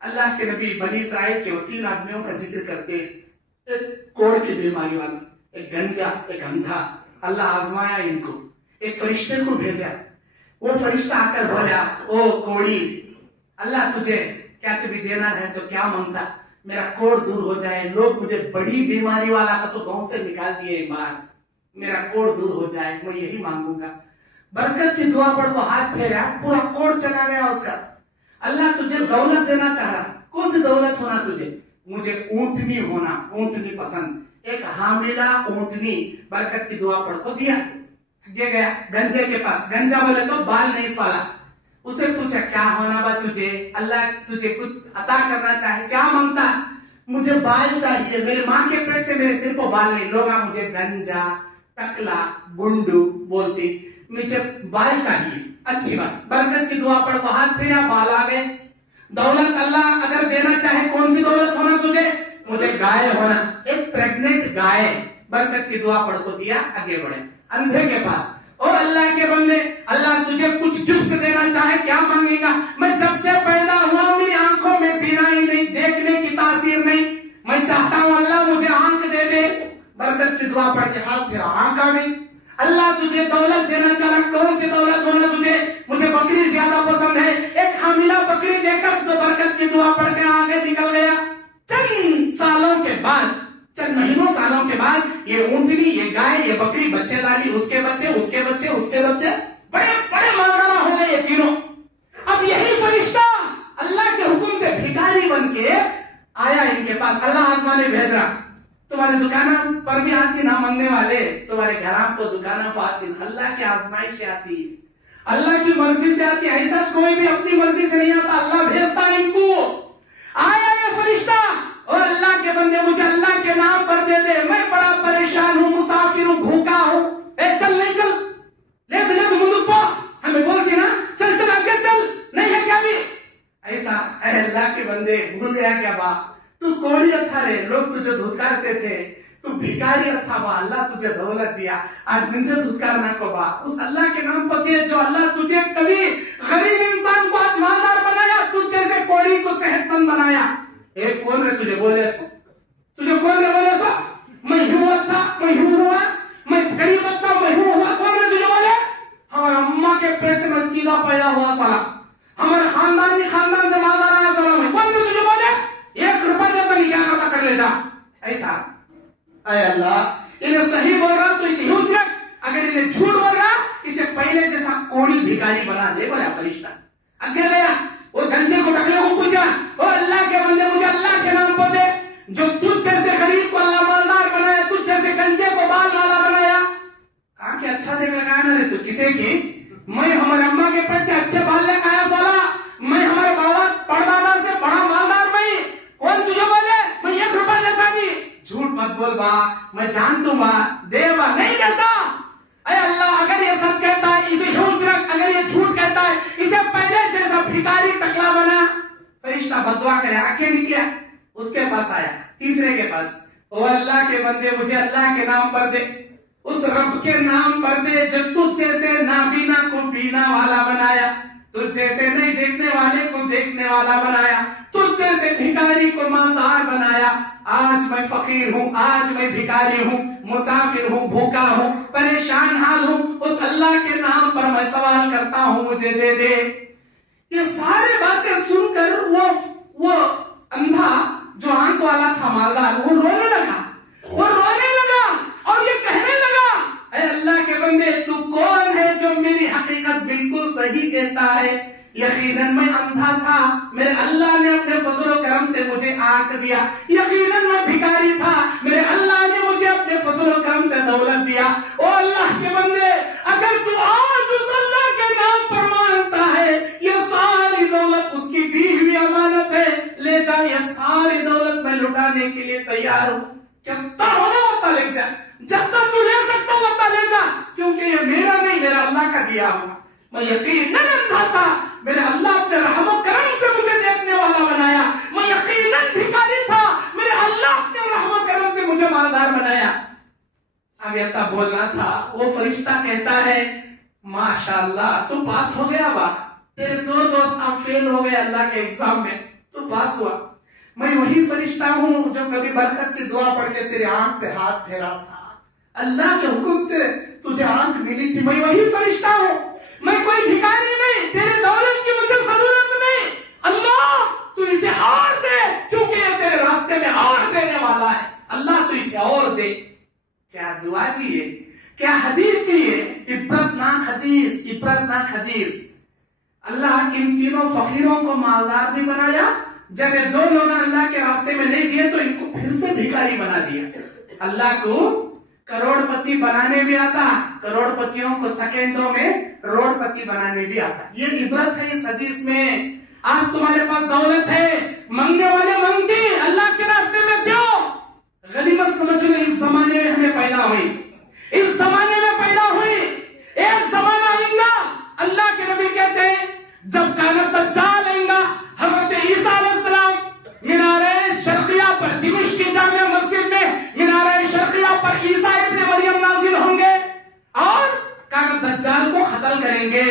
अल्लाह के नबी बनी इस्राइल के 3 आदमियों का जिक्र करते हैं। एक कोढ़ की बीमारी वाला, एक गंजा, एक अंधा। अल्लाह आजमाया इनको, एक फरिश्ते को भेजा। वो फरिश्ता आकर बोला, ओ कोढ़ी, अल्लाह तुझे क्या कभी देना है तो क्या मांगता, मेरा कोढ़ दूर हो जाए। लोग मुझे बड़ी बीमारी वाला का तो गांव से निकाल दिए बाहर, मेरा कोढ़ दूर हो जाए, मैं यही मांगूंगा। बरकत की दुआ पढ़ तो हाथ फेरा, पूरा कोढ़ चला गया उसका। अल्लाह तुझे दौलत देना चाह रहा, कौन सी दौलत होना तुझे? मुझे ऊंटनी होना, ऊंटनी पसंद, एक हामिला ऊंटनी। बरकत की दुआ पढ़ तो दिया। ये गया गंजे के पास, गंजा बोले तो बाल नहीं वाला। उसे पूछा क्या होना बा तुझे, अल्लाह तुझे कुछ अता करना चाहे, क्या मांगता? मुझे बाल चाहिए, मेरे माँ के पेट से मेरे सिर को बाल नहीं। लोग मुझे गंजा, टकला, गुंडू बोलती, मुझे बाल चाहिए। अच्छी बात, बरकत की दुआ पढ़ तो हाथ फेरा, बाल आ गए। दौलत अल्लाह अगर देना चाहे, कौन सी दौलत होना तुझे? मुझे गाय होना, एक प्रेग्नेंट गाय। बरकत की दुआ पढ़ को दिया, आगे बढ़े। अंधे के पास, और अल्लाह के बंदे, अल्लाह तुझे कुछ गिफ्ट देना चाहे, क्या मांगेगा? मैं जब से पैदा हुआ मेरी आंखों में बीनाई नहीं, देखने की तासीर नहीं, मैं चाहता हूं अल्लाह मुझे आंख दे दे। बरकत की दुआ पढ़ के हाथ फिरा, आंख आ गई। अल्लाह तुझे दौलत देना चाहा, कौन सी दौलत होना तुझे? मुझे बकरी ज्यादा पसंद है, एक हामिला बकरी देकर तो बरकत की दुआ पढ़ के आगे निकल गया। चंद सालों के बाद, चंद महीनों सालों के बाद ये ऊंटनी, ये गाय, ये बकरी बच्चे डाली, उसके बच्चे, उसके बच्चे, उसके बच्चे, बड़े बड़े मौलाना हो गए ये तीनों। अब यही फरिश्ता अल्लाह के हुक्म से भिखारी बन के आया इनके पास। अल्लाह आसमाने भेज रहा, तुम्हारे दुकानों पर भी आती ना मांगने वाले, तुम्हारे घर को दुकानों को आती। अल्लाह की आजमाइश आती है, अल्लाह की मर्जी से आती है। ऐसा कोई भी अपनी मर्जी से नहीं आता, अल्लाह भेजता इनको। आया ये फरिश्ता, और अल्लाह के बंदे मुझे अल्लाह के नाम पर दे दे, मैं बड़ा परेशान हूं, मुसाफिर हूं, भूखा हूं। ए चल, नहीं चल, ले बिले मुंदुक पो, हमें बोलती ना चल चल आगे चल, नहीं है क्या भी ऐसा? अल्लाह के बंदे भूल गया क्या बा, तू कोढ़ी था रे, लोग तुझे धुतकारते थे, तू भिखारी था बा, अल्लाह तुझे दौलत दिया, आज मुझे धुतकारना को बा। उस अल्लाह के नाम पर दे जो अल्लाह तुझे कभी गरीब इंसान को आज मालदार बनाया, तुझे से कोढ़ी को सेहतमंद बनाया। एक कौन है तुझे बोले सो, तुझे कौन है बोले सो? मैं हुआ था, मैं हुआ, मैं गरीब था, मैं हुआ, कौन है तुझे बोले? हमारे अम्मा के पेट से मैं सीधा पैदा हुआ साला, हमारे खानदान से मालदार आया साला, मैं कौन है तुझे बोले? 1 रुपया देता नहीं, क्या करता कर ले जा। ऐसा अरे अल्लाह, इन्हें सही बोल रहा तो इसे यूं रख, अगर इन्हें झूठ बोल रहा इसे पहले जैसा कोढ़ी भिखारी बना दे। बोला फरिश्ता आगे गया, वो गंजे को टकले को पूछा, ओ अल्लाह के बंदे मुझे अल्लाह के नाम पर दे, जो तुझ जैसे गरीब को अल्लाह मालदार बनाया, तुझ जैसे गंजे को बाल वाला बनाया। कहा कि अच्छा देख लगाया ना रे तू किसे की? मैं हमारे अम्मा के पेट से अच्छे बाल लेकर आया साला, मैं हमारे बाबा परदादा से बड़ा मालदार, मैं कौन तुझे बोले मैं 1 रुपया देता भी? झूठ मत बोल बा, मैं जान तू बा, दे बा, नहीं देता। अरे अल्लाह अगर ये सच कहता है इसे यूं रख, अगर ये झूठ कहता है इसे पहले जैसा भिखारी टकला बना। फरिश्ता बदुआ करे, आगे निकला, उसके पास आया, तीसरे के पास, ओ अल्लाह के बंदे मुझे अल्लाह के नाम पर दे, उस रब के नाम पर दे जो तुझ जैसे नाबीना को बीना वाला बनाया, तुझ जैसे नहीं देखने वाले को देखने वाला बनाया, तुझ जैसे भिखारी को मालदार बनाया। आज मैं फकीर हूँ, आज मैं भिखारी हूँ, मुसाफिर हूँ, भूखा हूँ, परेशान हाल हूँ, उस अल्लाह के नाम पर मैं सवाल करता हूँ, मुझे दे दे। ये सारे बातें सुनकर वो अंधा जो आंख वाला था मालदार, वो रोने लगा, और ये कहने लगा, ऐ अल्लाह के बंदे तू कौन है जो मेरी हकीकत बिल्कुल सही कहता है? यकीनन मैं अंधा था, मेरे अल्लाह ने अपने फजल और करम से मुझे आंख दिया। यकीनन मैं भिखारी था, मेरे अल्लाह ने मुझे अपने फजल और करम से दौलत दिया। ओ अल्लाह के बंदे, अगर तू आज उस अल्लाह के नाम पर मानता है, ये सारी दौलत उसकी दी हुई अमानत है, ले जा, ये सारी दौलत मैं लुटाने के लिए तैयार हूँ। कितना होना होता ले जा, जब तक तू ले सकता होता ले जा, क्योंकि ये मेरा नहीं, मेरा अल्लाह का दिया हुआ। मैं यकीनन अंधा था, मेरे अल्लाह अपने रहम और करम से मुझे देखने वाला बनाया। मैं यकीनन भिखारी था, मेरे अल्लाह अपने रहम और करम से मुझे मालदार बनाया। आगे तब बोलना था, वो फरिश्ता कहता है माशाअल्लाह तू पास हो गया बा, तेरे 2 दोस्त अब फेल हो गए अल्लाह के एग्जाम में, तू पास हुआ। मैं वही फरिश्ता हूं जो कभी बरकत की दुआ पढ़ के तेरे आंख पे हाथ फेरा था, अल्लाह के हुक्म से तुझे आंख मिली थी। मैं वही फरिश्ता हूं, मैं कोई भिखारी नहीं, तेरे दौलत की मुझे जरूरत नहीं। अल्लाह तू इसे और दे, क्योंकि ये तेरे रास्ते में और देने वाला है। अल्लाह तू इसे और दे। क्या दुआ चाहिए, क्या हदीस चाहिए, इबरतनाक हदीस, इबरतनाक हदीस। अल्लाह इन तीनों फकीरों को मालदार भी बनाया, जब ये दो लोग अल्लाह के रास्ते में नहीं दिए तो इनको फिर से भिखारी बना दिया। अल्लाह को करोड़पति बनाने भी आता, करोड़पतियों को सेकेंडों में करोड़पति बनाने भी आता। ये इबरत है इस हदीस में। आज तुम्हारे पास दौलत है, मांगने वाले मांगते, अल्लाह के रास्ते में दो। गनीमत समझ लो, इस जमाने में हमें पैदा हुई, इस जमाने में पैदा हुई। एक जमाना आएगा, अल्लाह के नबी कहते हैं, जब कालत दज्जाल आएगा, हजरत ईसा अलैहिस्सलाम मीनारे शर्किया पर, दिमिश्क की जामिया मस्जिद में मीनारे शर्किया पर ईसा इब्ने मरियम नाजिल होंगे और कालत दज्जाल को खत्म करेंगे।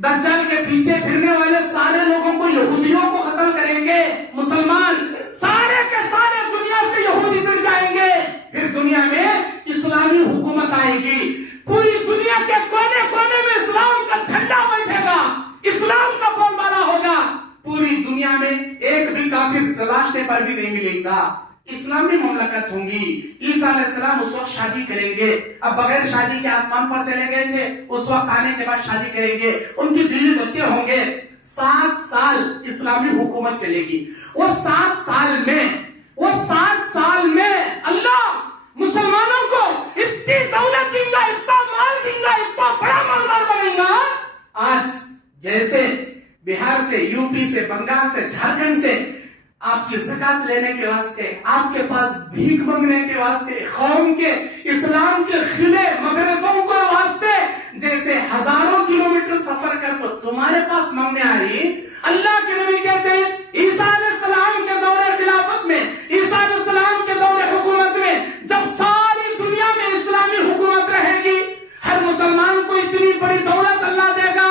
दज्जाल के पीछे फिरने वाले सारे लोगों को, यहूदियों को खत्म करेंगे। मुसलमान सारे के सारे दुनिया से यहूदी मिट जाएंगे। फिर दुनिया में इस्लामी हुकूमत आएगी। पूरी दुनिया के कोने कोने में इस्लाम का झंडा बैठेगा, इस्लाम का बोलबाला होगा। पूरी दुनिया में एक भी काफिर तलाशने पर भी नहीं मिलेगा। इस्लामी ममलकत होंगी। ईसा अलैहिस्सलाम उस वक्त शादी करेंगे। अब बगैर शादी के आसमान पर चले गए थे, उस वक्त आने के बाद शादी करेंगे, उनकी बीवी बच्चे होंगे। 7 साल इस्लामी हुकूमत चलेगी। वो 7 साल में अल्लाह मुसलमानों को इतनी दौलत देगा, इतना माल देगा, इतना बड़ा मालदार बनेगा। आज जैसे बिहार से, यूपी से, बंगाल से, झारखंड से आपकी ज़कात लेने के वास्ते, आपके पास भीख मांगने के वास्ते, कौम के इस्लाम के खिले मदरसों के वास्ते जैसे हजारों किलोमीटर सफर कर तुम्हारे पास मांगने आ रही। अल्लाह के नबी कहते हैं, ईसा अलैहिस्सलाम के दौरे खिलाफत में, ईसा अलैहिस्सलाम के दौरे हुकूमत में, जब सारी दुनिया में इस्लामी हुकूमत रहेगी, हर मुसलमान को इतनी बड़ी दौलत अल्लाह देगा,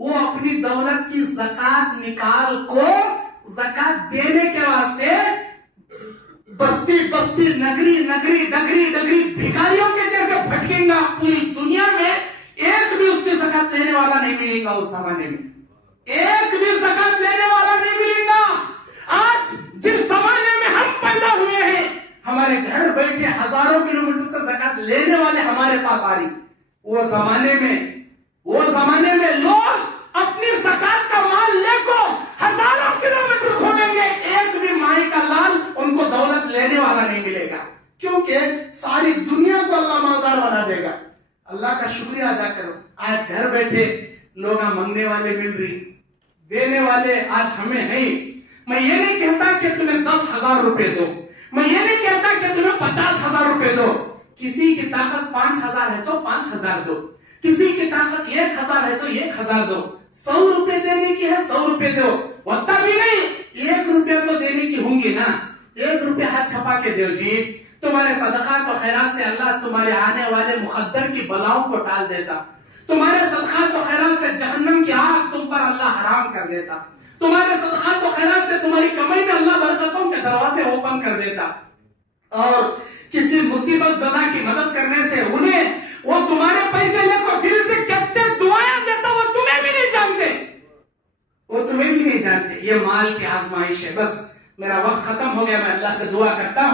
वो अपनी दौलत की ज़कात निकाल को ज़कात देने के वास्ते बस्ती बस्ती, नगरी नगरी, डगरी डगरी भिखारियों के जैसे भटकेगा। पूरी दुनिया में एक भी उसकी ज़कात लेने वाला नहीं मिलेगा। उस जमाने में एक भी ज़कात लेने वाला नहीं मिलेगा। आज जिस जमाने में हम पैदा हुए हैं, हमारे घर बैठे हजारों किलोमीटर से ज़कात लेने वाले हमारे पास आ रही। वो जमाने में लोग अपनी ज़कात का माल लेकर हजारों किलोमीटर घूमेंगे, एक भी माई का लाल उनको दौलत लेने वाला नहीं मिलेगा, क्योंकि सारी दुनिया को अल्लाह मालदार बना देगा। अल्लाह का शुक्रिया अदा करो, आज घर बैठे लोग मांगने वाले मिल रही, देने वाले आज हमें है। मैं ये नहीं कहता कि तुम्हें 10,000 रुपए दो, मैं ये नहीं कहता कि तुम्हें 50,000 रुपए दो। किसी की ताकत 5,000 है तो 5,000 दो, किसी की ताकत 1,000 है तो 1,000 दो। 100 रुपए देने की है 100 रुपए दो, वत्ता भी नहीं, 1 रुपया तो देने की होंगी ना। 1 रुपया हाथ छपा के दो जी। तुम्हारे सदकात और खैरात से अल्लाह तुम्हारे आने वाले मुकद्दर की बलाओं को टाल देता। तुम्हारे सदकात और खैरात से जहन्नम की आग तुम पर अल्लाह हराम कर देता। तुम्हारे सदकात और खैरात से तुम्हारी कमाई में अल्लाह बरकतों के दरवाजे ओपन कर देता। और किसी मुसीबत ज़दा की मदद करने से उन्हें, वो तुम्हारे पैसे लेकर दिल से कितने दुआएं देता, वो तुम्हें भी नहीं जानते। ये माल की आजमाइश है। बस मेरा वक्त खत्म हो गया, मैं अल्लाह से दुआ करता हूं।